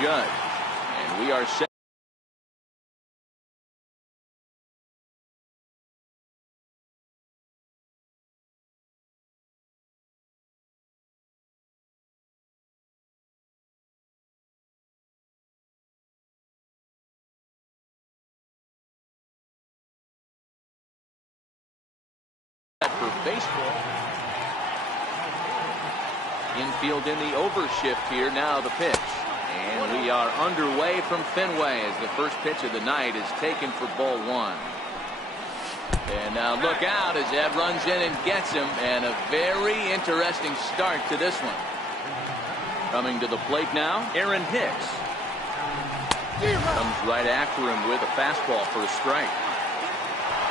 Judge. And we are set. For baseball. Infield in the overshift here. Now the pitch. And we are underway from Fenway as the first pitch of the night is taken for ball one. And now look out as Ed runs in and gets him. And a very interesting start to this one. Coming to the plate now, Aaron Hicks. Comes right after him with a fastball for a strike.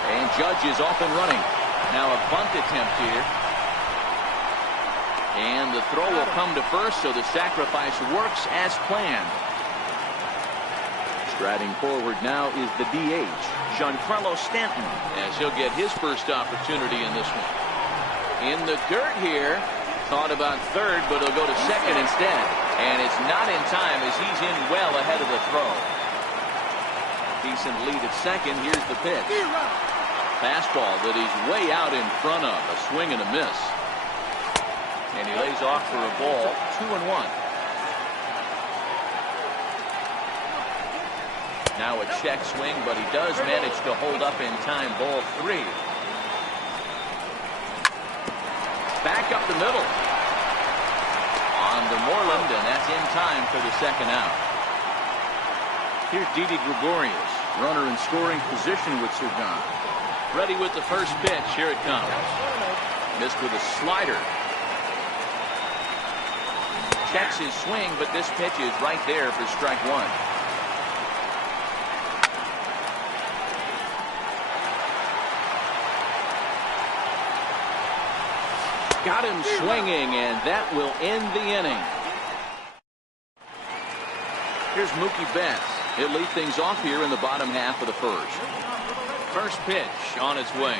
And Judge is off and running. Now a bunt attempt here. And the throw will come to first, so the sacrifice works as planned. Striding forward now is the DH, Giancarlo Stanton, as he'll get his first opportunity in this one. In the dirt here. Thought about third, but he'll go to second instead. And it's not in time as he's in well ahead of the throw. Decent lead at second. Here's the pitch. Fastball that he's way out in front of. A swing and a miss. And he lays off for a ball. 2-1. Now a check swing, but he does manage to hold up in time. Ball 3. Back up the middle. On to Moreland, and that's in time for the second out. Here's Didi Gregorius. Runner in scoring position with Sergan. Ready with the first pitch. Here it comes. Missed with a slider. Checks his swing, but this pitch is right there for strike one. Got him swinging, and that will end the inning. Here's Mookie Betts. He'll lead things off here in the bottom half of the first. First pitch on its way.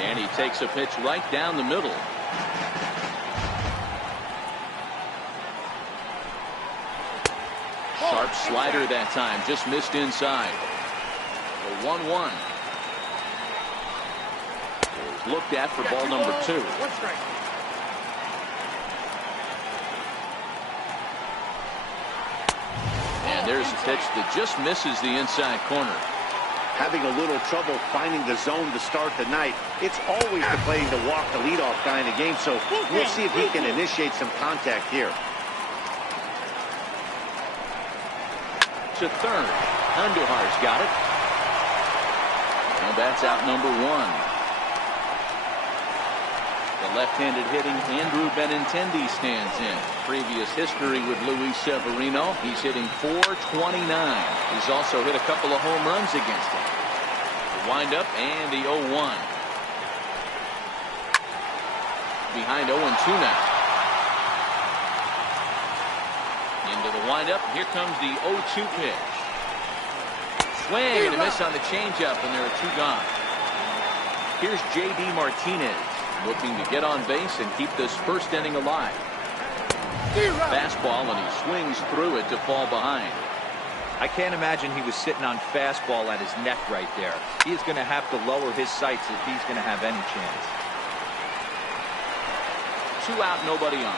And he takes a pitch right down the middle. Sharp slider that time. Just missed inside. A 1-1. Looked at for ball number 2. And there's a pitch that just misses the inside corner. Having a little trouble finding the zone to start the night. It's always the play to walk the leadoff guy in the game, so we'll see if he can initiate some contact here. To third. Andujar's got it. And that's out number 1. The left-handed hitting Andrew Benintendi stands in. Previous history with Luis Severino. He's hitting .429. He's also hit a couple of home runs against him. The windup and the 0-1. Behind 0-2 now. Into the windup. Here comes the 0-2 pitch. Swing and a miss on the changeup, and there are 2 gone. Here's J.D. Martinez. Looking to get on base and keep this first inning alive. Fastball, and he swings through it to fall behind. I can't imagine he was sitting on fastball at his neck right there. He's going to have to lower his sights if he's going to have any chance. 2 out, nobody on.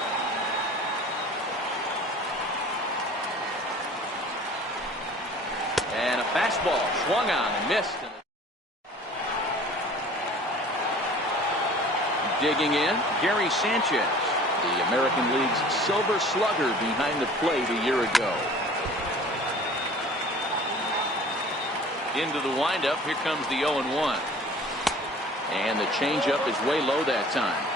And a fastball swung on and missed. Digging in, Gary Sanchez, the American League's Silver Slugger behind the plate a year ago. Into the windup, here comes the 0-1. And the changeup is way low that time.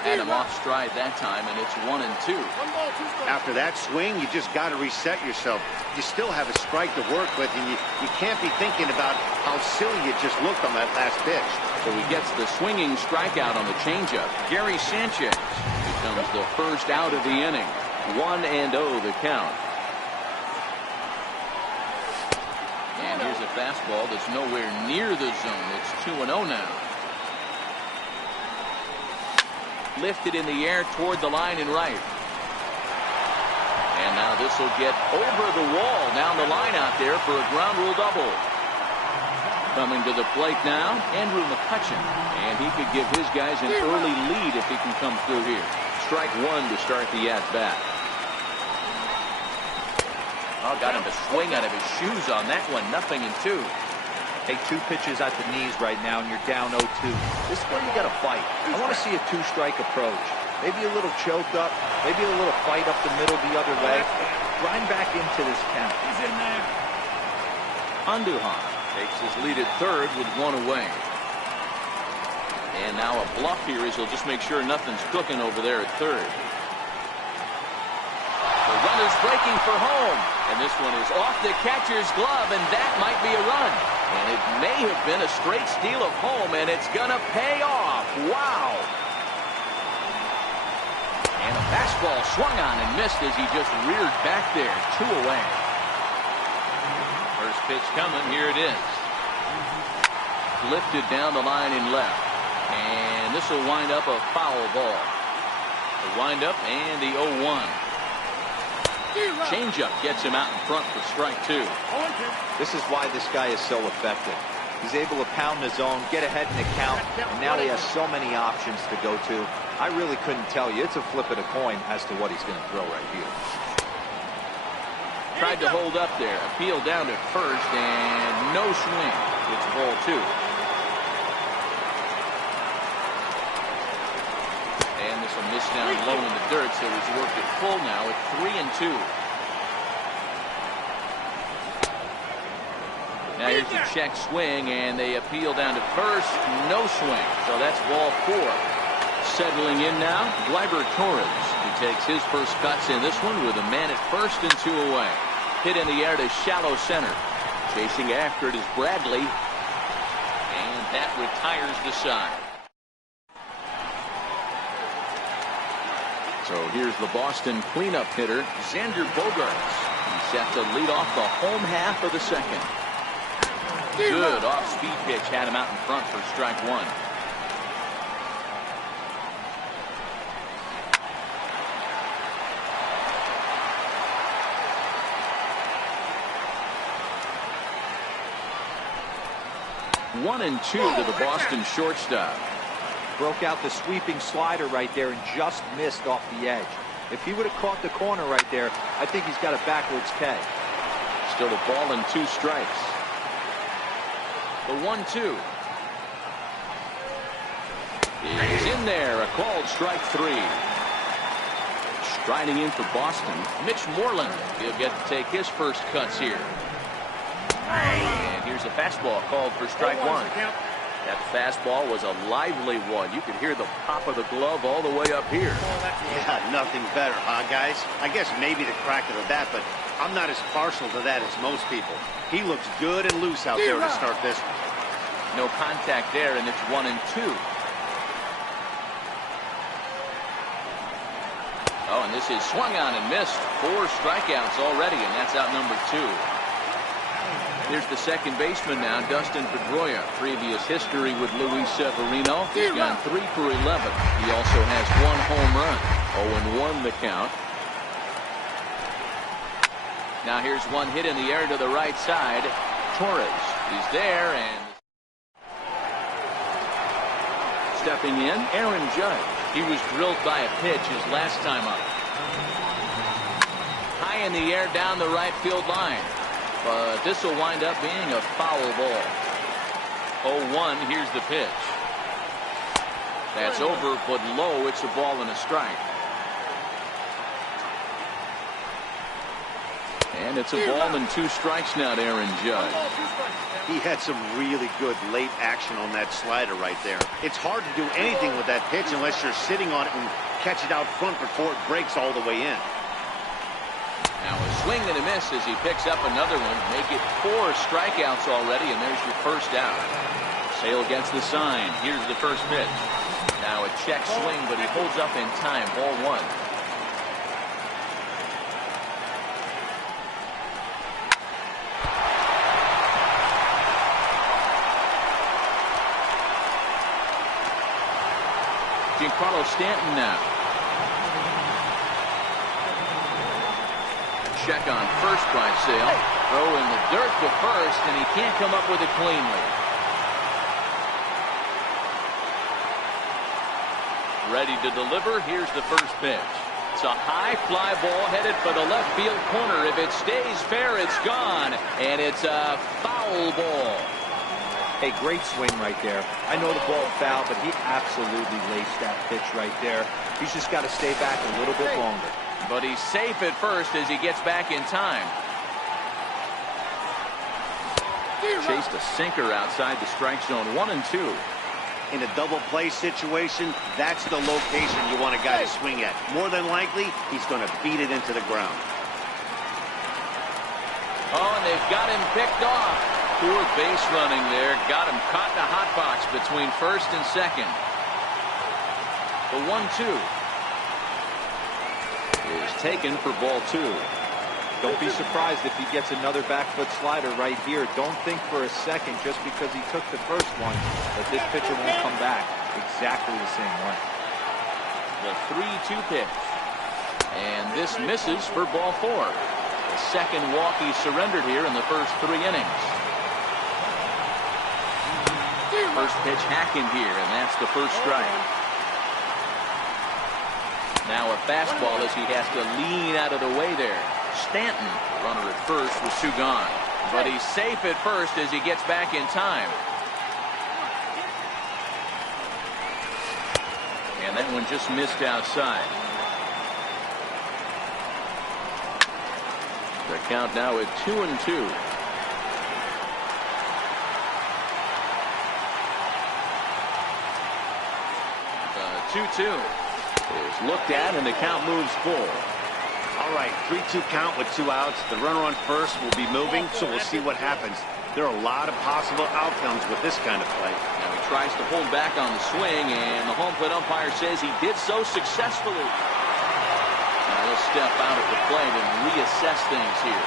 Had him off stride that time, and it's 1-2. After that swing, you just got to reset yourself. You still have a strike to work with, and you can't be thinking about how silly you just looked on that last pitch. So he gets the swinging strikeout on the changeup. Gary Sanchez becomes the first out of the inning. 1-0 the count. And here's a fastball that's nowhere near the zone. It's 2-0 now. Lifted in the air toward the line and right. And now this will get over the wall down the line out there for a ground rule double. Coming to the plate now, Andrew McCutcheon. And he could give his guys an early lead if he can come through here. Strike one to start the at-bat. Oh, got him to swing out of his shoes on that one. 0-2. Take 2 pitches at the knees right now, and you're down 0-2. This is where you got to fight. I want to see a 2-strike approach. Maybe a little choked up, maybe a little fight up the middle the other way. Grind back into this count. He's in there. Andujar takes his lead at third with 1 away. And now a bluff here as he'll just make sure nothing's cooking over there at third. The runner's breaking for home. And this one is off the catcher's glove, and that might be a run. And it may have been a straight steal of home, and it's going to pay off. Wow. And a fastball swung on and missed as he just reared back there. 2 away. First pitch coming. Here it is. Lifted down the line in left. And this will wind up a foul ball. The windup and the 0-1. Changeup gets him out in front for strike 2. This is why this guy is so effective. He's able to pound the zone, get ahead in the count, and now he has so many options to go to. I really couldn't tell you. It's a flip of the coin as to what he's going to throw right here. Tried to hold up there. Appeal down to first, and no swing. It's ball 2. And this will miss down low in the dirt, so he's worked it full now at 3-2. Now here's the check swing, and they appeal down to first. No swing, so that's ball 4. Settling in now, Gleyber Torres. He takes his first cuts in this one with a man at first and 2 away. Hit in the air to shallow center. Chasing after it is Bradley. And that retires the side. So here's the Boston cleanup hitter, Xander Bogaerts. He's set to lead off the home half of the second. Good off-speed pitch had him out in front for strike 1. One and 2 to the Boston shortstop. Broke out the sweeping slider right there and just missed off the edge. If he would have caught the corner right there, I think he's got a backwards K. Still a ball and 2 strikes. The 1-2 is in there. A called strike 3. Striding in for Boston, Mitch Moreland. He'll get to take his first cuts here. And here's a fastball called for strike 1. That fastball was a lively one. You could hear the pop of the glove all the way up here. Yeah, nothing better, huh, guys? I guess maybe the crack of the bat, but I'm not as partial to that as most people. He looks good and loose out there to start this one. No contact there, and it's 1 and 2. Oh, and this is swung on and missed. 4 strikeouts already, and that's out number 2. Here's the second baseman now, Dustin Pedroia. Previous history with Luis Severino. He's gone 3 for 11. He also has 1 home run. 0-1 the count. Now here's one hit in the air to the right side. Torres is there, and stepping in, Aaron Judge. He was drilled by a pitch his last time up. High in the air down the right field line. But this will wind up being a foul ball. 0-1, here's the pitch. That's over, but low. It's a ball and a strike. And it's a ball and 2 strikes now to Aaron Judge. He had some really good late action on that slider right there. It's hard to do anything with that pitch unless you're sitting on it and catch it out front before it breaks all the way in. Now a swing and a miss as he picks up another one. Make it 4 strikeouts already, and there's your first out. Sale gets the sign. Here's the first pitch. Now a check swing, but he holds up in time. Ball 1. Giancarlo Stanton now. Check on first by Sale. Throw in the dirt to first, and he can't come up with it cleanly. Ready to deliver. Here's the first pitch. It's a high fly ball headed for the left field corner. If it stays fair, it's gone, and it's a foul ball. Hey, great swing right there. I know the ball foul, but he absolutely laced that pitch right there. He's just got to stay back a little bit longer. But he's safe at first as he gets back in time. Chased a sinker outside the strike zone. 1-2. In a double play situation, that's the location you want a guy to swing at. More than likely, he's going to beat it into the ground. Oh, and they've got him picked off. Poor base running there. Got him caught in a hot box between first and second. The 1-2 is taken for ball 2. Don't be surprised if he gets another back foot slider right here. Don't think for a second just because he took the first one that this pitcher won't come back exactly the same way. The 3-2 pitch. And this misses for ball 4. The second walk he surrendered here in the first 3 innings. First pitch hacking here, and that's the first strike. Now a fastball as he has to lean out of the way there. Stanton, runner at first, with 2 gone. But he's safe at first as he gets back in time. And that one just missed outside. The count now at 2-2. 2-2 is looked at, and the count moves full. All right, 3-2 count with 2 outs. The runner on first will be moving, so we'll see what happens. There are a lot of possible outcomes with this kind of play. Now he tries to hold back on the swing, and the home plate umpire says he did so successfully. Now he'll step out at the plate and reassess things here.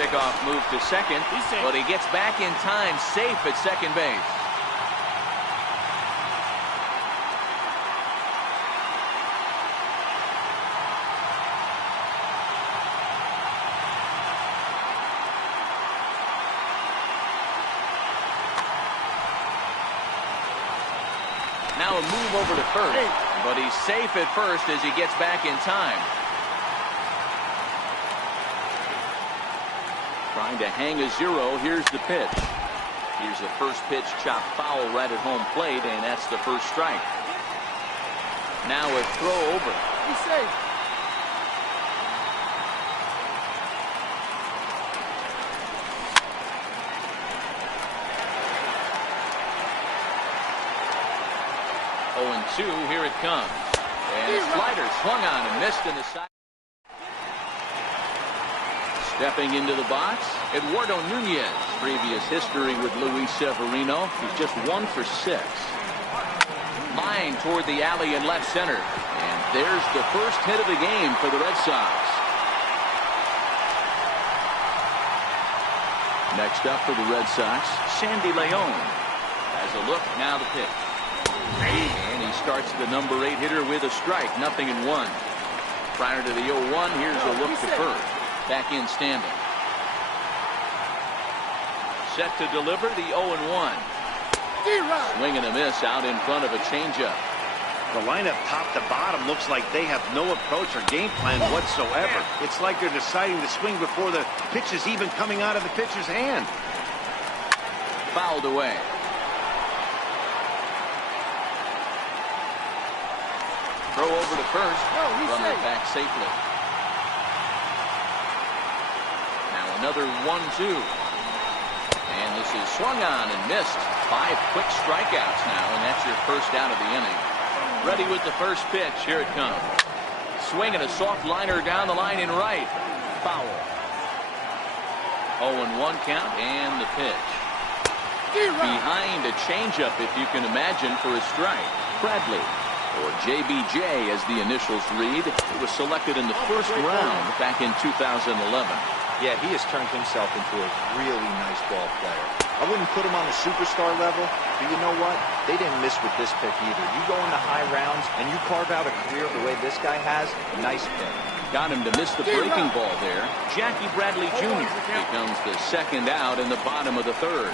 Pickoff move to second, but he gets back in time, safe at second base. Now a move over to first, but he's safe at first as he gets back in time. Trying to hang a 0. Here's the pitch. Here's the first pitch chopped foul right at home plate, and that's the first strike. Now a throw over. He's safe. Two, here it comes. And a slider swung on and missed in the side. Stepping into the box, Eduardo Nunez. Previous history with Luis Severino. He's just 1 for 6. Line toward the alley in left center. And there's the first hit of the game for the Red Sox. Next up for the Red Sox, Sandy Leon. Has a look, now the pitch. And he starts the number 8 hitter with a strike, 0-1. Prior to the 0-1, here's a look to first. Back in standing. Set to deliver the 0-1. Swing and a miss out in front of a changeup. The lineup top to bottom looks like they have no approach or game plan whatsoever. It's like they're deciding to swing before the pitch is even coming out of the pitcher's hand. Fouled away. Throw over to first. Runner back safely. Now another 1-2. And this is swung on and missed. 5 quick strikeouts now, and that's your first out of the inning. Ready with the first pitch. Here it comes. Swing and a soft liner down the line in right. Foul. 0-1 count and the pitch. Behind a changeup, if you can imagine, for a strike. Bradley, or JBJ as the initials read. He was selected in the first round back in 2011. Yeah, he has turned himself into a really nice ball player. I wouldn't put them on the superstar level, but you know what? They didn't miss with this pick either. You go into high rounds and you carve out a career the way this guy has, nice pick. Got him to miss the breaking ball there. Jackie Bradley Jr. becomes the second out in the bottom of the third.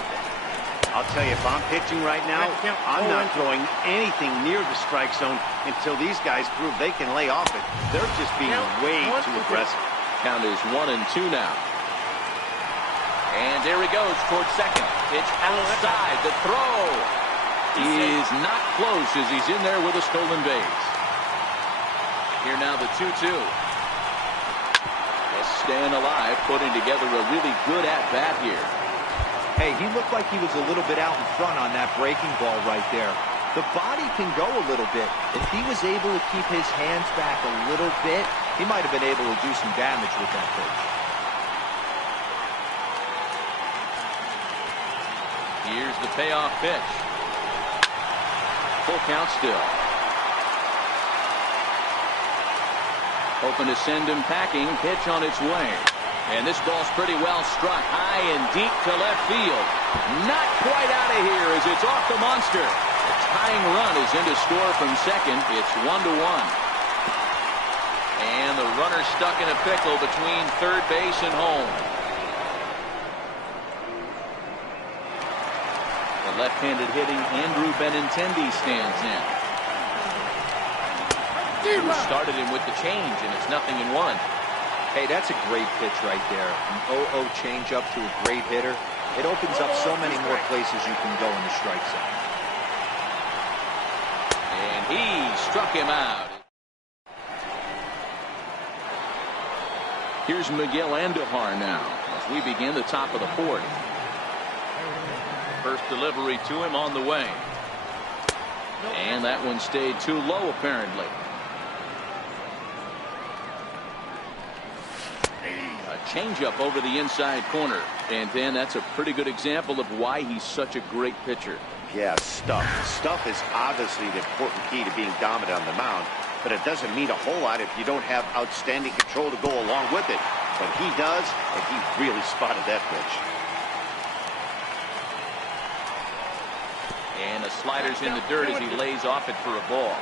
I'll tell you, if I'm pitching right now, I'm not throwing anything near the strike zone until these guys prove they can lay off it. They're just being way too aggressive. Count is 1-2 now. And there he goes towards second. Pitch outside. The throw is not close as he's in there with a stolen base. Here now the 2-2. Staying alive, putting together a really good at-bat here. Hey, he looked like he was a little bit out in front on that breaking ball right there. The body can go a little bit. If he was able to keep his hands back a little bit, he might have been able to do some damage with that pitch. Here's the payoff pitch. Full count still. Hoping to send him packing. Pitch on its way. And this ball's pretty well struck high and deep to left field. Not quite out of here as it's off the monster. The tying run is in to score from second. It's 1-1. And the runner stuck in a pickle between third base and home. The left-handed hitting Andrew Benintendi stands in. Started him with the change, and it's 0-1. Hey, that's a great pitch right there. An 0-0 changeup to a great hitter. It opens up so many more places you can go in the strike zone. And he struck him out. Here's Miguel Andujar now as we begin the top of the fourth. First delivery to him on the way. And that one stayed too low apparently. Changeup over the inside corner. And then that's a pretty good example of why he's such a great pitcher. Yeah, stuff. Stuff is obviously the important key to being dominant on the mound, but it doesn't mean a whole lot if you don't have outstanding control to go along with it. But he does, and he really spotted that pitch. And the slider's in the dirt as he lays off it for a ball.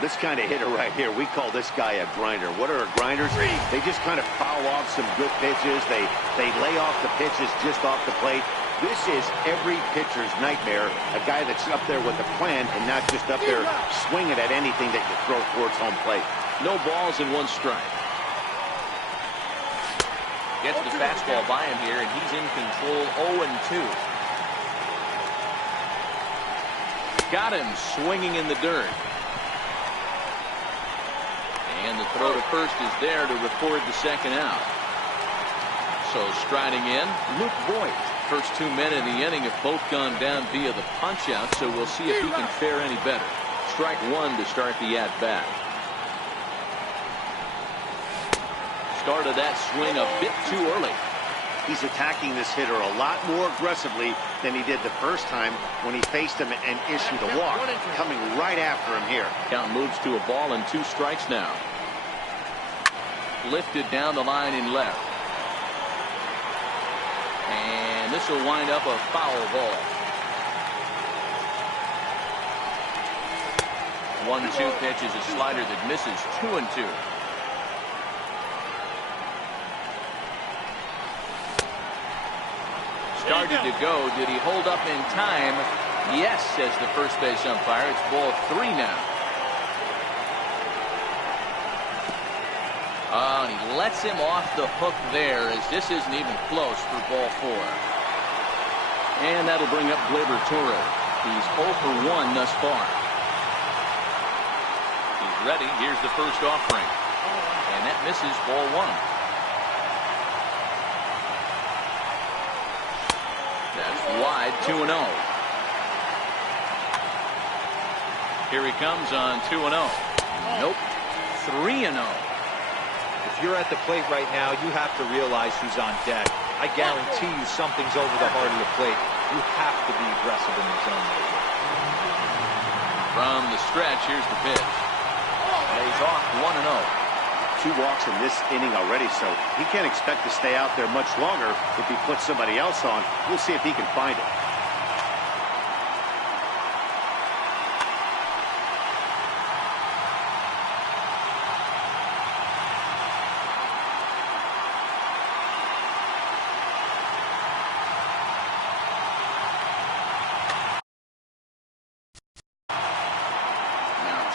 This kind of hitter right here, we call this guy a grinder. What are grinders? They just kind of foul off some good pitches. They lay off the pitches just off the plate. This is every pitcher's nightmare, a guy that's up there with a plan and not just up there swinging at anything that you throw towards home plate. No balls and one strike. Gets the fastball by him here, and he's in control. 0-2. Got him swinging in the dirt. And the throw to first is there to record the second out. So striding in, Luke Voigt. First 2 men in the inning have both gone down via the punch-out, so we'll see if he can fare any better. Strike one to start the at-bat. Started that swing a bit too early. He's attacking this hitter a lot more aggressively than he did the first time when he faced him and issued a walk. Coming right after him here. Count moves to a ball and 2 strikes now. Lifted down the line in left. And this will wind up a foul ball. 1-2 pitch is a slider that misses. 2-2. Started to go. Did he hold up in time? Yes, says the first base umpire. It's ball 3 now. And he lets him off the hook there as this isn't even close for ball 4. And that'll bring up Gleyber Torres. He's 0 for 1 thus far. He's ready. Here's the first offering. And that misses ball 1. That's wide. 2-0. Here he comes on 2-0. Nope. 3-0. If you're at the plate right now, you have to realize who's on deck. I guarantee you something's over the heart of the plate. You have to be aggressive in the zone. From the stretch, here's the pitch. Lays off 1-0. 2 walks in this inning already, so he can't expect to stay out there much longer if he puts somebody else on. We'll see if he can find it.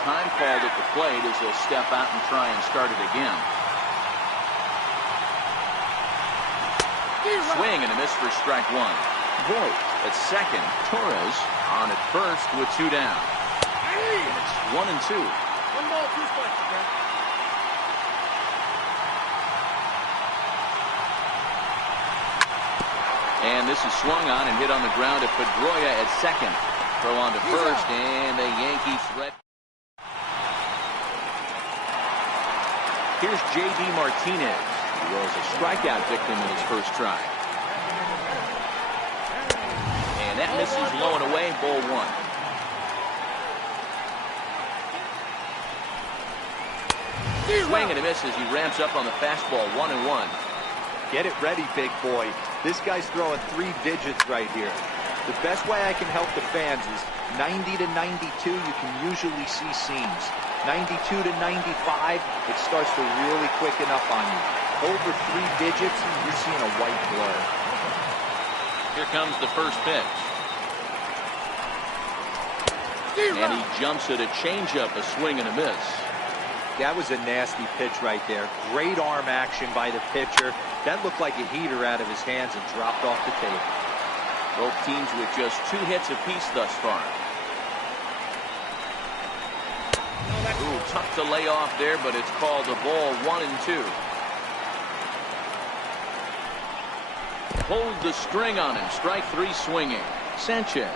Time called at the plate as he'll step out and try and start it again. Swing and a miss for strike 1. Voigt at second. Torres on at first with 2 down. And it's 1-2. 1 ball, 2 strikes, okay? And this is swung on and hit on the ground at Pedroia at second. Throw on to first, and the Yankees threat. Here's J.D. Martinez, who was a strikeout victim in his first try. And that misses low and away, ball 1. Swing and a miss as he ramps up on the fastball, 1-1. Get it ready, big boy. This guy's throwing 3 digits right here. The best way I can help the fans is 90 to 92, you can usually see seams. 92 to 95, it starts to really quicken up on you. Over 3 digits, you're seeing a white blur. Here comes the first pitch. And he jumps at a changeup, a swing and a miss. That was a nasty pitch right there. Great arm action by the pitcher. That looked like a heater out of his hands and dropped off the table. Both teams with just 2 hits apiece thus far. Ooh, tough to lay off there, but it's called a ball, 1-2. Hold the string on him. Strike 3 swinging. Sanchez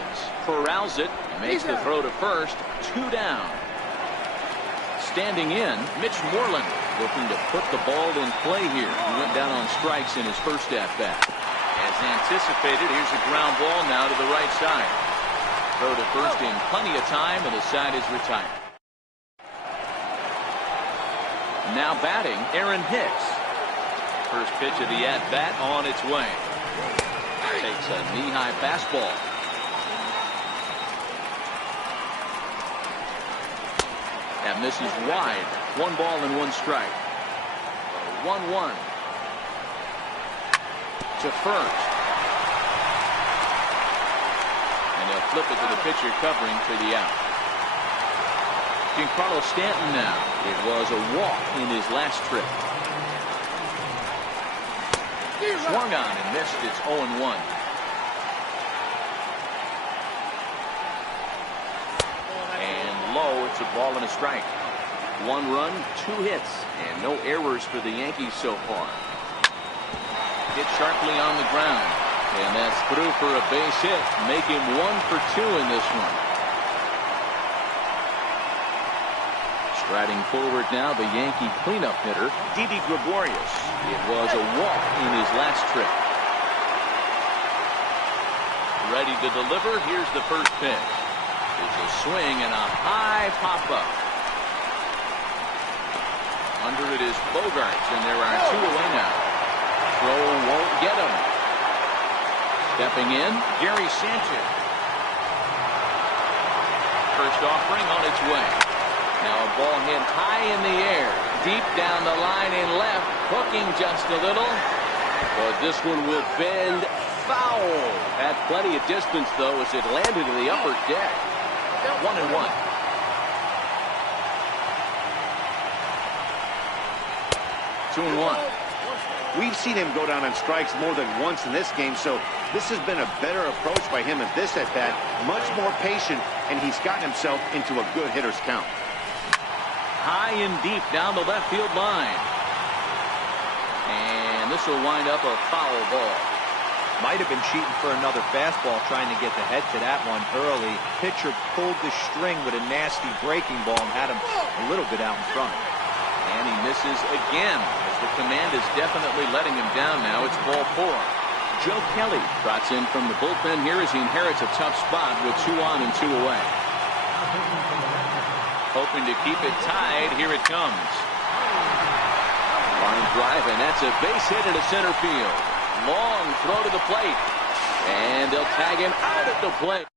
corrals it, makes the throw to first. 2 down. Standing in, Mitch Moreland looking to put the ball in play here. He went down on strikes in his first at-bat. As anticipated, here's a ground ball now to the right side. Throw to first in plenty of time, and the side is retired. Now batting, Aaron Hicks. First pitch of the at-bat on its way. Takes a knee-high fastball. That misses wide. 1 ball and 1 strike. 1-1. To first. And they'll flip it to the pitcher covering for the out. Giancarlo Stanton now. It was a walk in his last trip. Swung on and missed. It's 0-1. And low, it's a ball and a strike. 1 run, 2 hits, and no errors for the Yankees so far. Hit sharply on the ground, and that's through for a base hit. Make him 1 for 2 in this one. Striding forward now, the Yankee cleanup hitter, Didi Gregorius. It was a walk in his last trip. Ready to deliver. Here's the first pitch. It's a swing and a high pop-up. Under it is Bogarts, and there are 2 away now. Throw won't get him. Stepping in, Gary Sanchez. First offering on its way. Now a ball hit high in the air, deep down the line in left, hooking just a little. But this one will bend foul. Had plenty of distance, though, as it landed in the upper deck. 1-1. Two and 1. We've seen him go down on strikes more than once in this game, so this has been a better approach by him at this at-bat. Much more patient, and he's gotten himself into a good hitter's count. High and deep down the left field line. And this will wind up a foul ball. Might have been cheating for another fastball, trying to get the head to that one early. Pitcher pulled the string with a nasty breaking ball and had him a little bit out in front. And he misses again, as the command is definitely letting him down now. It's ball 4. Joe Kelly trots in from the bullpen here as he inherits a tough spot with 2 on and 2 away. Hoping to keep it tied. Here it comes. Line drive, and that's a base hit into center field. Long throw to the plate. And they'll tag him out at the plate.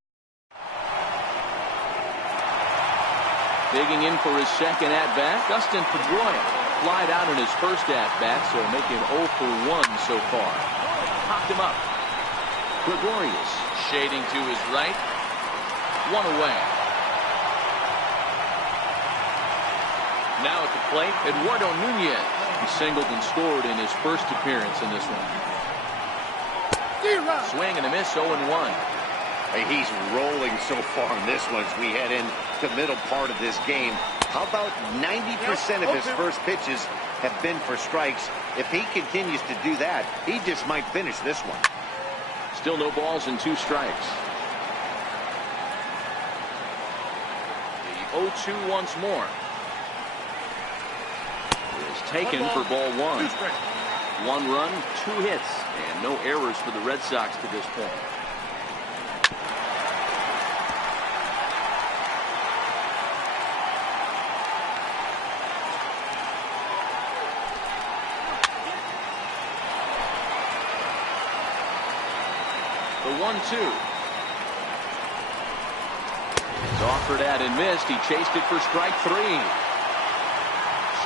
Digging in for his second at-bat, Dustin Pedroia. Flied out in his first at-bat, so make him 0 for 1 so far. Popped him up. Gregorius shading to his right. One away. Now at the plate, Eduardo Nunez. He singled and scored in his first appearance in this one. Swing and a miss, 0-1. Hey, he's rolling so far in this one as we head into the middle part of this game. How about 90% of his first pitches have been for strikes? If he continues to do that, he just might finish this one. Still no balls and 2 strikes. The 0-2 once more. Is taken for ball 1. 1 run, 2 hits, and no errors for the Red Sox to this point. The 1-2. It's offered at and missed. He chased it for strike 3.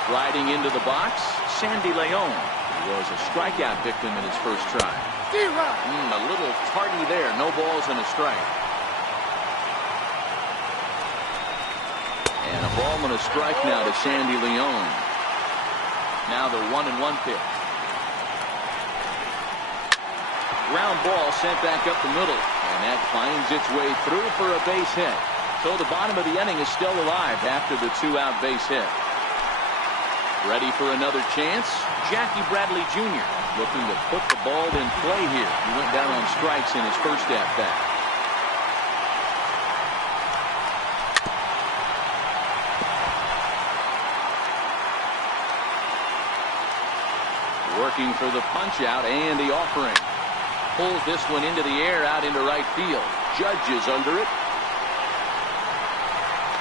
Striding into the box, Sandy Leon. He was a strikeout victim in his first try. A little tardy there. No balls and a strike. And a ball and a strike now to Sandy Leon. Now the 1-1 pitch. Ground ball sent back up the middle, and that finds its way through for a base hit. So the bottom of the inning is still alive after the 2-out base hit. Ready for another chance? Jackie Bradley Jr. looking to put the ball in play here. He went down on strikes in his first at-bat. Working for the punch-out and the offering. Pulls this one into the air out into right field. Judge is under it.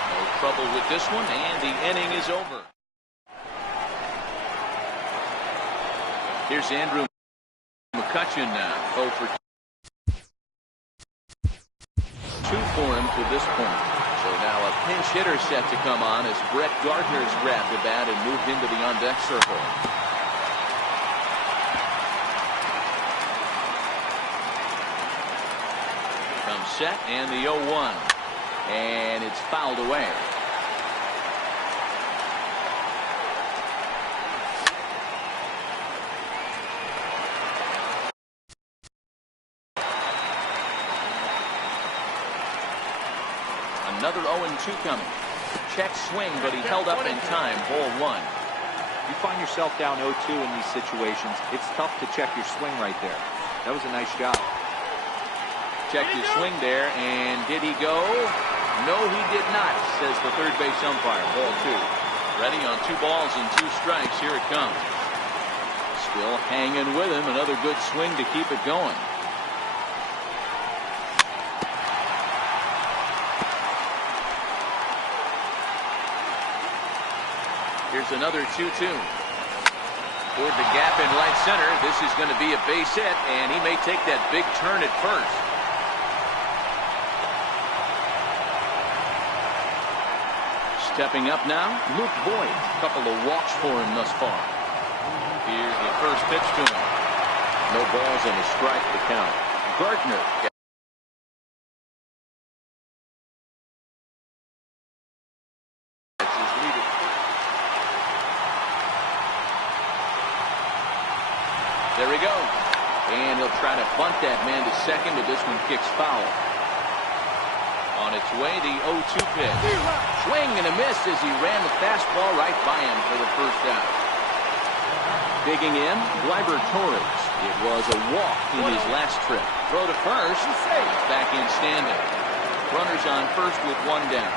No trouble with this one, and the inning is over. Here's Andrew McCutchen now. 0 for 2 for him to this point. So now a pinch hitter set to come on as Brett Gardner's grabbed the bat and moved into the on-deck circle. Set and the 0-1, and it's fouled away. Another 0-2 coming. Check swing, but he held up in time. Ball 1. You find yourself down 0-2 in these situations, it's tough to check your swing right there. That was a nice job. Checked his swing there, and did he go? No, he did not, says the third base umpire. Ball 2. Ready on 2 balls and 2 strikes. Here it comes. Still hanging with him. Another good swing to keep it going. Here's another 2-2. Toward the gap in right center. This is going to be a base hit, and he may take that big turn at first. Stepping up now, Luke Boyd. A couple of walks for him thus far. Here's the first pitch to him. No balls and a strike to count. Gardner. That's his lead. There he goes. And he'll try to bunt that man to second, but this one kicks foul. On its way, the 0-2 pitch. Swing and a miss as he ran the fastball right by him for the first out. Digging in, Gleyber Torres. It was a walk in his last trip. Throw to first. He's back in standing. Runners on first with 1 down.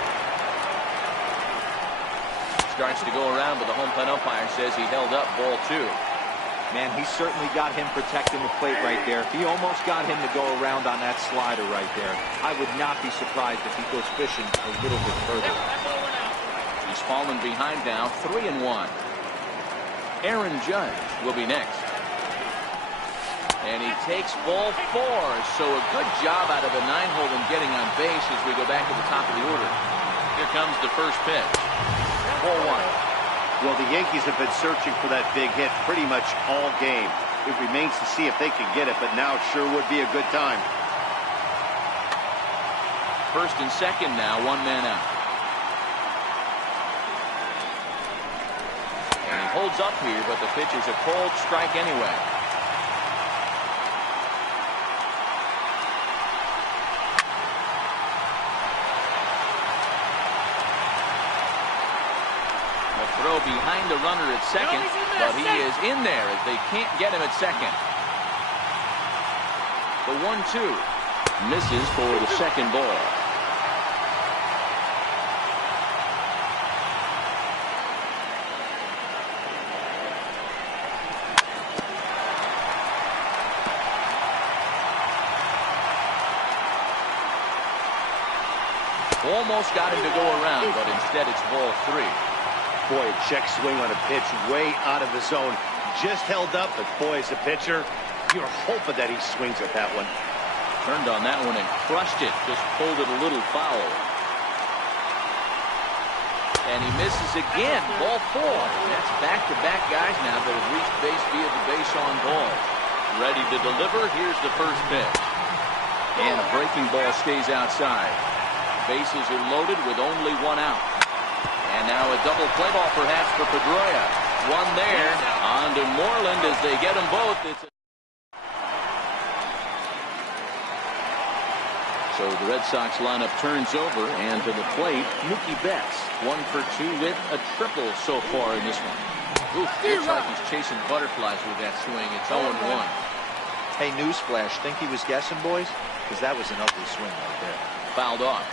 Starts to go around, but the home plate umpire says he held up ball 2. Man, he certainly got him protecting the plate right there. He almost got him to go around on that slider right there. I would not be surprised if he goes fishing a little bit further. He's fallen behind now, 3-1. Aaron Judge will be next. And he takes ball 4. So a good job out of the 9-hole in getting on base as we go back to the top of the order. Here comes the first pitch. Ball 1. Well, the Yankees have been searching for that big hit pretty much all game. It remains to see if they can get it, but now sure would be a good time. First and second now, 1 man out. And he holds up here, but the pitch is a cold strike anyway. Throw behind the runner at second, but he is in there as they can't get him at second. The 1-2 misses for the second ball. Almost got him to go around, but instead it's ball 3. Boy, a check swing on a pitch way out of the zone. Just held up, but boy, as a pitcher, you're hoping that he swings at that one. Turned on that one and crushed it. Just pulled it a little foul. And he misses again. Ball 4. That's back-to-back guys now that have reached base via the base on ball. Ready to deliver. Here's the first pitch. And a breaking ball stays outside. Bases are loaded with only 1 out. And now a double play ball perhaps for Pedroia. One there. On to Moreland as they get them both. So the Red Sox lineup turns over, and to the plate, Mookie Betts. 1 for 2 with a triple so far in this one. Oof, looks like he's chasing butterflies with that swing. It's 0-1. Hey, newsflash, think he was guessing, boys? Because that was an ugly swing right there. Fouled off.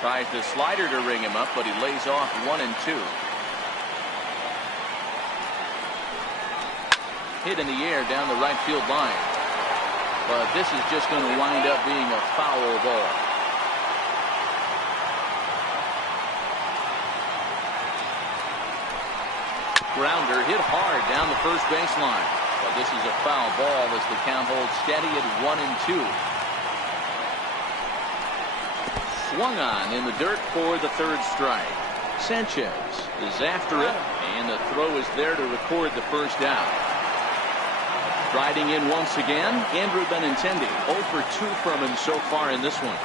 Tries the slider to ring him up, but he lays off 1 and 2. Hit in the air down the right field line. But this is just going to wind up being a foul ball. Grounder hit hard down the first baseline. But this is a foul ball as the count holds steady at 1 and 2. Swung on in the dirt for the 3rd strike. Sanchez is after it, and the throw is there to record the first out. Striding in once again, Andrew Benintendi. 0 for 2 from him so far in this one.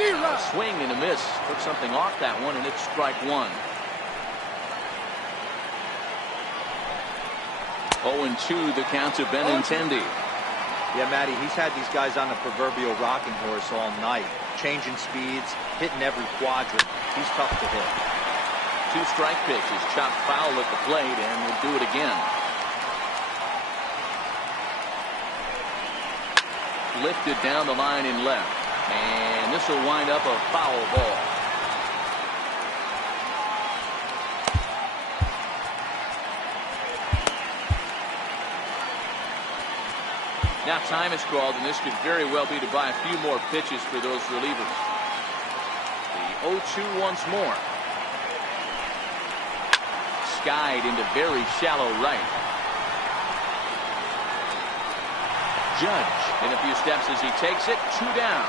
A swing and a miss. Took something off that one, and it's strike 1. 0-2 the count to Benintendi. Yeah, Matty, he's had these guys on the proverbial rocking horse all night. Changing speeds, hitting every quadrant. He's tough to hit. 2 strike pitches, chopped foul at the plate, and will do it again. Lifted down the line in left. And this will wind up a foul ball. Now time is called, and this could very well be to buy a few more pitches for those relievers. The 0-2 once more. Skied into very shallow right. Judge in a few steps as he takes it. 2 down.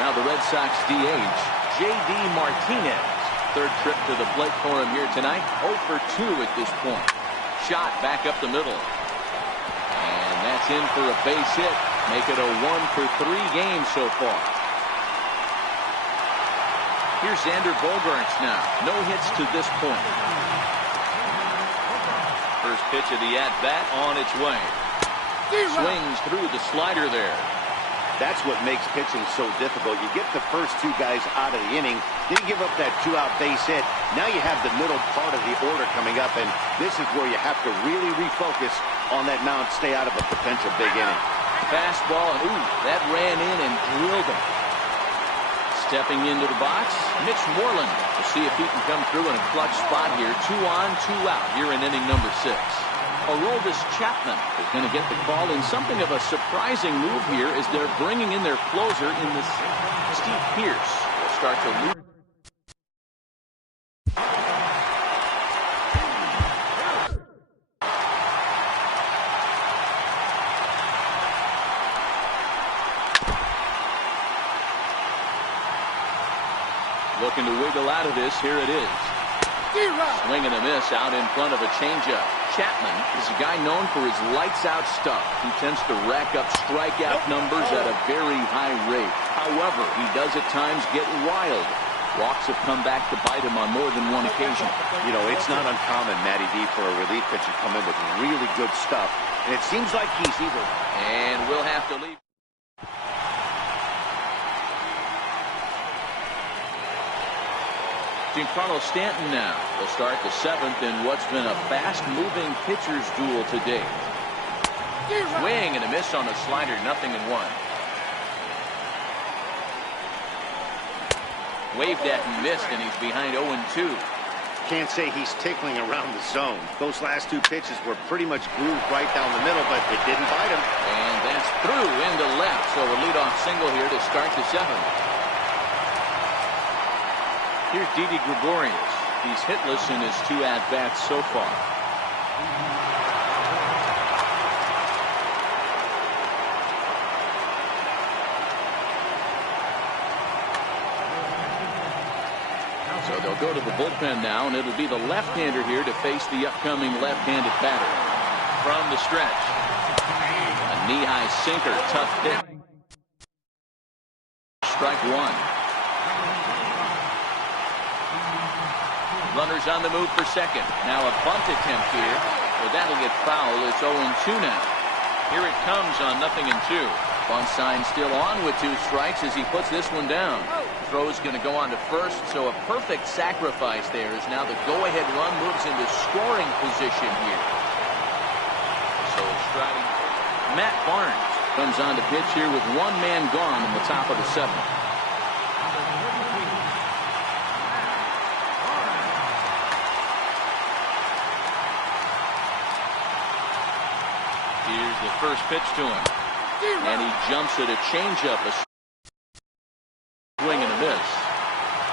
Now the Red Sox DH, J.D. Martinez. 3rd trip to the plate for him here tonight. 0 for 2 at this point. Shot back up the middle. That's in for a base hit. Make it a 1 for 3 game so far. Here's Xander Bogaerts now. No hits to this point. First pitch of the at-bat on its way. Swings through the slider there. That's what makes pitching so difficult. You get the first 2 guys out of the inning, then you give up that 2-out base hit. Now you have the middle part of the order coming up, and this is where you have to really refocus on that mound, stay out of a potential big inning. Fastball, and ooh, that ran in and drilled him. Stepping into the box, Mitch Moreland. We'll see if he can come through in a clutch spot here. 2 on, 2 out here in inning number 6. Aroldis Chapman is going to get the call in something of a surprising move here as they're bringing in their closer in the Steve Pearce. Will start to lose. Looking to wiggle out of this. Here it is. Swing and a miss out in front of a changeup. Chapman is a guy known for his lights-out stuff. He tends to rack up strikeout numbers at a very high rate. However, he does at times get wild. Walks have come back to bite him on more than one occasion. You know, it's not uncommon, Matty D, for a relief pitcher to come in with really good stuff. And it seems like he's either... And we'll have to leave. Giancarlo Stanton now will start the seventh in what's been a fast-moving pitcher's duel today. Swing and a miss on a slider, 0-1. Waved at and missed, and he's behind 0-2. Can't say he's tickling around the zone. Those last two pitches were pretty much grooved right down the middle, but it didn't bite him. And that's through into left, so a leadoff single here to start the seventh. Here's Didi Gregorius. He's hitless in his 2 at-bats so far. So they'll go to the bullpen now, and it'll be the left-hander here to face the upcoming left-handed batter. From the stretch. A knee-high sinker, tough hit. Strike one. Runners on the move for second. Now a bunt attempt here. Well, that'll get foul. It's 0-2 now. Here it comes on 0-2. Bunt sign still on with 2 strikes as he puts this one down. Throw's going to go on to first, so a perfect sacrifice there as now the go-ahead run moves into scoring position here. So striding. Matt Barnes comes on to pitch here with 1 man gone in the top of the 7th. Here's the first pitch to him. And he jumps at a changeup. A swing and a miss.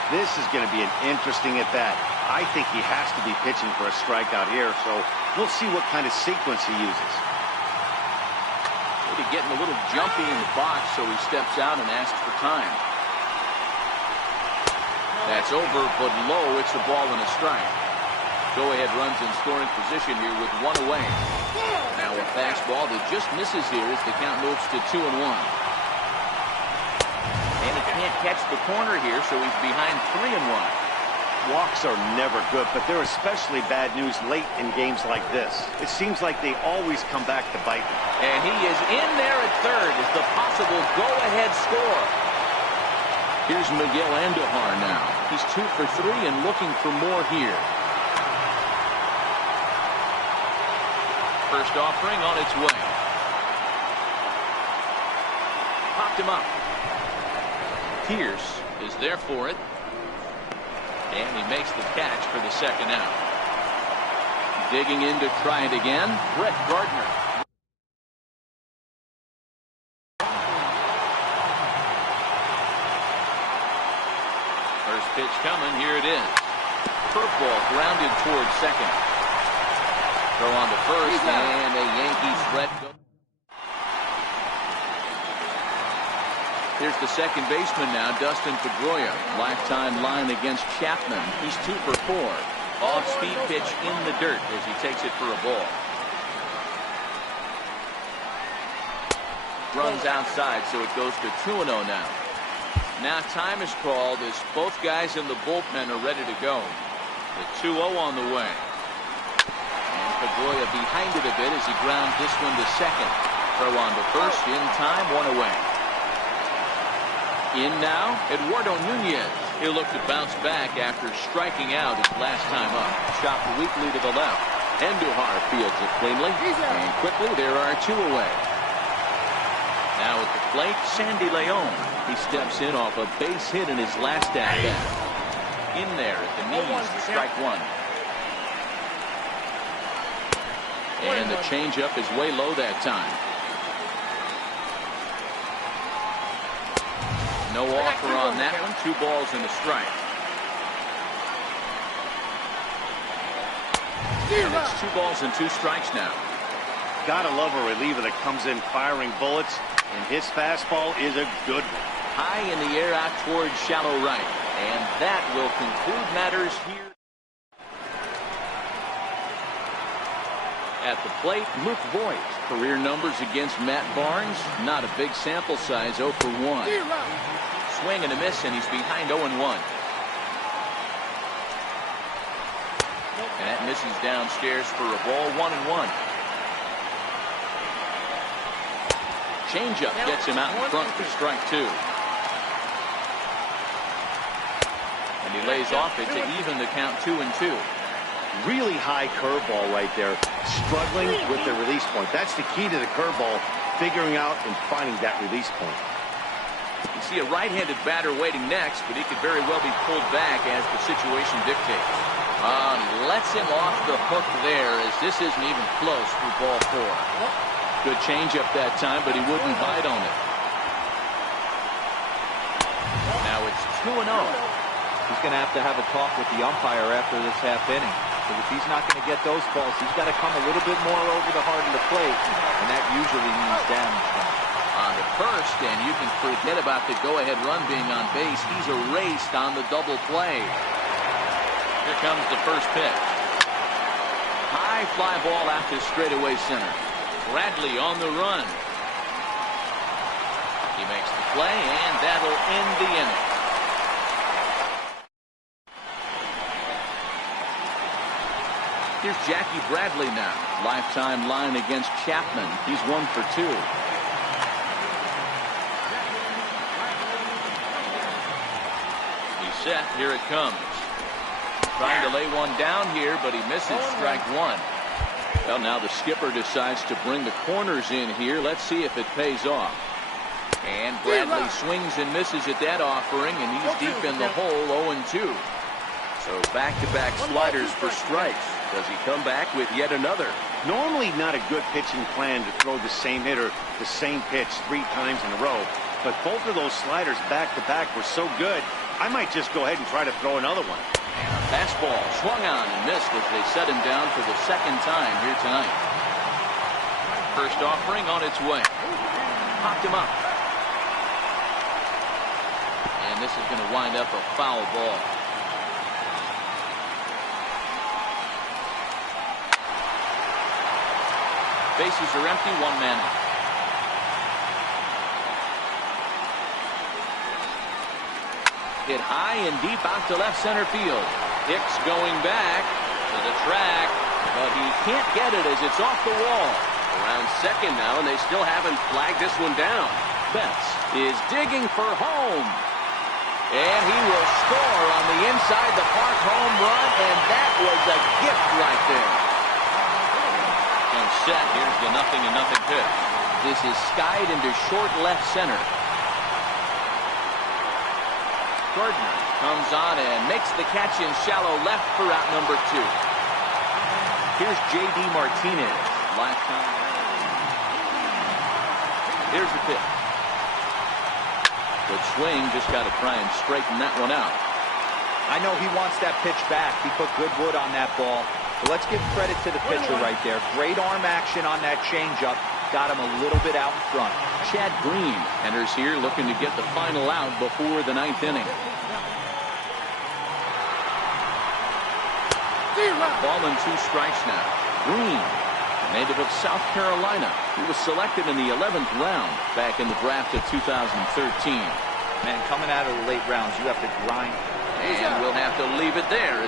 This is going to be an interesting at-bat. I think he has to be pitching for a strikeout here, so we'll see what kind of sequence he uses. Maybe getting a little jumpy in the box, so he steps out and asks for time. That's over, but low. It's a ball and a strike. Go-ahead runs in scoring position here with 1 away. Now a fastball that just misses here as the count moves to 2-1. And he can't catch the corner here, so he's behind 3-1. Walks are never good, but they're especially bad news late in games like this. It seems like they always come back to bite them. And he is in there at third as the possible go-ahead score. Here's Miguel Andujar now. He's 2 for 3 and looking for more here. First offering on its way. Popped him up. Pierce is there for it. And he makes the catch for the second out. Digging in to try it again, Brett Gardner. First pitch coming, here it is. Curveball grounded towards second. Throw on to first, and a Yankees threat. Here's the second baseman now, Dustin Pedroia. Lifetime line against Chapman. He's 2 for 4. Off-speed pitch in the dirt as he takes it for a ball. Runs outside, so it goes to 2-0 now. Now time is called as both guys in the bullpen are ready to go. The 2-0 on the way. Pedroia behind it a bit as he grounds this one to second. Throw on to first, in time, 1 away. In now, Eduardo Nunez. He'll look to bounce back after striking out his last time up. Chopped weakly to the left. Andujar fields it cleanly. And quickly, there are 2 away. Now at the plate, Sandy Leon. He steps in off a base hit in his last at-bat. In there at the knees, strike 1. And the changeup is way low that time. No offer on that one. 2 balls and a strike. And it's 2 balls and 2 strikes now. Gotta love a reliever that comes in firing bullets, and his fastball is a good one. High in the air out towards shallow right. And that will conclude matters here. At the plate, Luke Voigt. Career numbers against Matt Barnes. Not a big sample size, 0 for 1. Swing and a miss, and he's behind 0-1. And that misses downstairs for a ball, 1-1. Changeup gets him out in front for strike 2. And he lays off it to even the count 2-2. Really high curveball right there. Struggling with the release point. That's the key to the curveball, figuring out and finding that release point. You see a right-handed batter waiting next, but he could very well be pulled back as the situation dictates. He lets him off the hook there, as this isn't even close for ball 4. Good changeup that time, but he wouldn't bite on it. Now it's 2-0. He's going to have a talk with the umpire after this half inning. Because if he's not going to get those balls, he's got to come a little bit more over the heart of the plate, and that usually means damage. On the first, and you can forget about the go-ahead run being on base. He's erased on the double play. Here comes the first pitch. High fly ball out to straightaway center. Bradley on the run. He makes the play, and that'll end the inning. Here's Jackie Bradley now. Lifetime line against Chapman. He's 1 for 2. He's set. Here it comes. Trying to lay one down here, but he misses strike 1. Well, now the skipper decides to bring the corners in here. Let's see if it pays off. And Bradley swings and misses at that offering, and he's deep in the hole, 0-2. So back-to-back sliders for strikes. Does he come back with yet another? Normally not a good pitching plan to throw the same hitter the same pitch 3 times in a row. But both of those sliders back-to-back were so good, I might just go ahead and try to throw another one. And a fastball swung on and missed as they set him down for the 2nd time here tonight. First offering on its way. Popped him up. And this is going to wind up a foul ball. Bases are empty, 1 man out. Hit high and deep out to left center field. Hicks going back to the track, but he can't get it as it's off the wall. Around second now, and they still haven't flagged this one down. Betts is digging for home. And he will score on the inside the park home run, and that was a gift right there. Set. Here's the 0-0 pitch. This is skied into short left center. Gardner comes on and makes the catch in shallow left for out number 2. Here's J.D. Martinez. Lifetime. Here's the pitch. Good swing. Just got to try and straighten that one out. I know he wants that pitch back. He put good wood on that ball. But let's give credit to the pitcher right there. Great arm action on that changeup. Got him a little bit out in front. Chad Green enters here looking to get the final out before the 9th inning. Ball and 2 strikes now. Green, a native of South Carolina. He was selected in the 11th round back in the draft of 2013. Man, coming out of the late rounds, you have to grind. And we'll have to leave it there.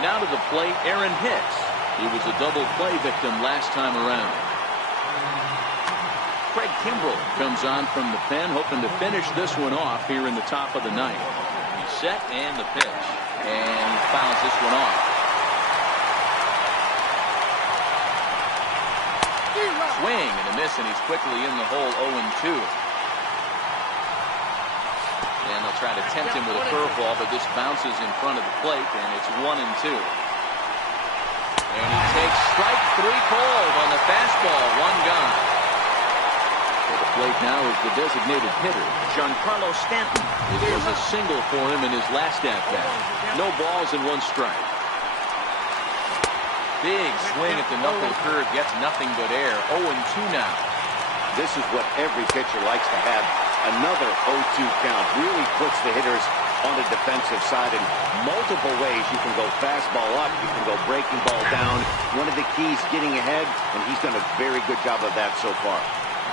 Now to the plate, Aaron Hicks. He was a double play victim last time around. Craig Kimbrell comes on from the pen, hoping to finish this one off here in the top of the 9th. He's set and the pitch. And he fouls this one off. Swing and a miss, and he's quickly in the hole, 0-2. And they'll try to tempt him with a curveball, but this bounces in front of the plate, and it's 1-2. strike three called on the fastball. One gone. For the plate now is the designated hitter, Giancarlo Stanton. It was a single for him in his last at-bat. No balls and one strike. Big swing at the knuckle curve, gets nothing but air. 0-2 now. This is what every pitcher likes to have. Another 0-2 count really puts the hitters on the defensive side in multiple ways. You can go fastball up, you can go breaking ball down. One of the keys, getting ahead, and he's done a very good job of that so far.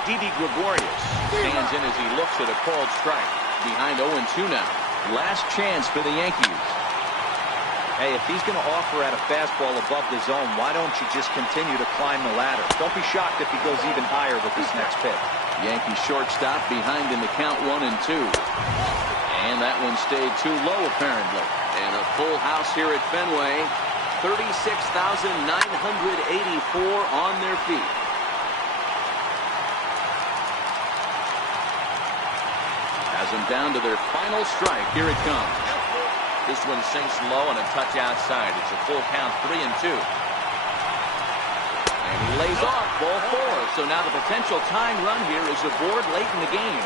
Didi Gregorius stands in as he looks at a called strike. Behind 0-2 now. Last chance for the Yankees. Hey, if he's going to offer at a fastball above the zone, why don't you just continue to climb the ladder? Don't be shocked if he goes even higher with this next pitch. Yankee shortstop behind in the count 1-2. And that one stayed too low, apparently. And a full house here at Fenway. 36,984 on their feet. Has them down to their final strike. Here it comes. This one sinks low and a touch outside. It's a full count, 3-2. And he lays off ball four. So now the potential tying run here is aboard late in the game.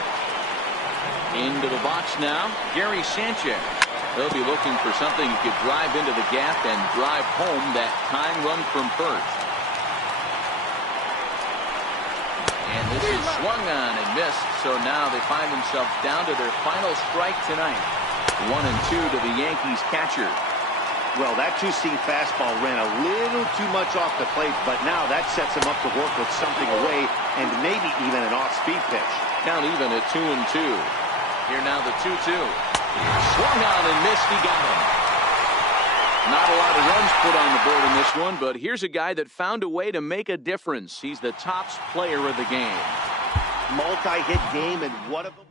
Into the box now, Gary Sanchez. They'll be looking for something he could drive into the gap and drive home that tying run from first. And this is swung on and missed. So now they find themselves down to their final strike tonight. 1-2 to the Yankees catcher. Well, that two-seam fastball ran a little too much off the plate, but now that sets him up to work with something away and maybe even an off-speed pitch. Count even at 2-2. Here now the 2-2. Swung on and missed. He got him. Not a lot of runs put on the board in this one, but here's a guy that found a way to make a difference. He's the top player of the game. Multi-hit game, and what of them?